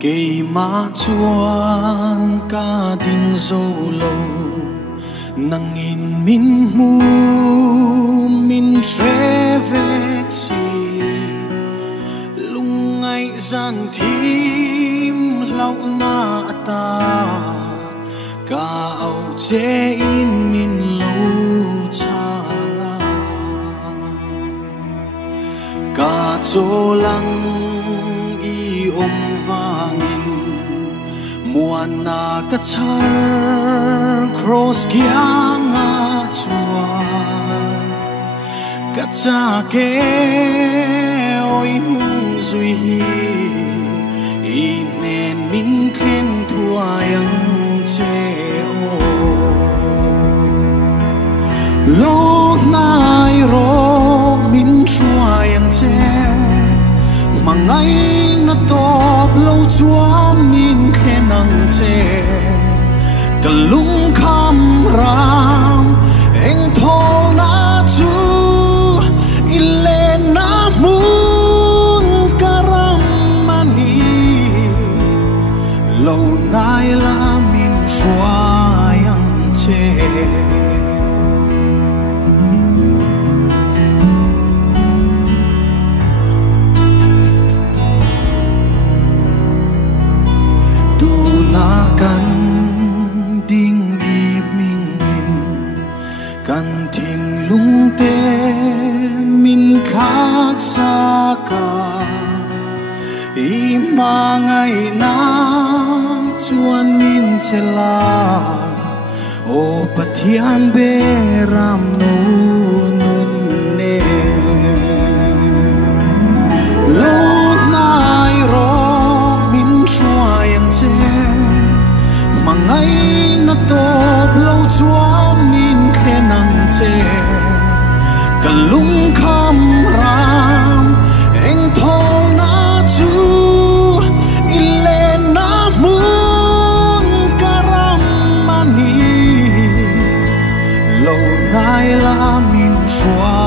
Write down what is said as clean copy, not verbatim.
cây má chuan ca đình dâu lâu nang in min mu min tre vek si lung ngay gian thím lau na ta ca au che in min lâu changa ca cho lăng i vangin muan na ka char cross kianga chua ka cha ke oi nung zui hi i nen min khen thua yang che o lo nai ro min chua yang che mangai na top lâu chúa min khen nang che cả lung kham ram anh thô na chu ile na mun karam mani lâu nay la min xoa yang che kan ding i ming in kan thim lung te min khak sa ka i ma ngai na chuan min chela o pathian be ram no nun ne lo nai ro min chua yang che mangai na top lâu chúa min khen nang che cả lung kham ram anh thong na chu ile na mun karam mani lâu nay la min xoa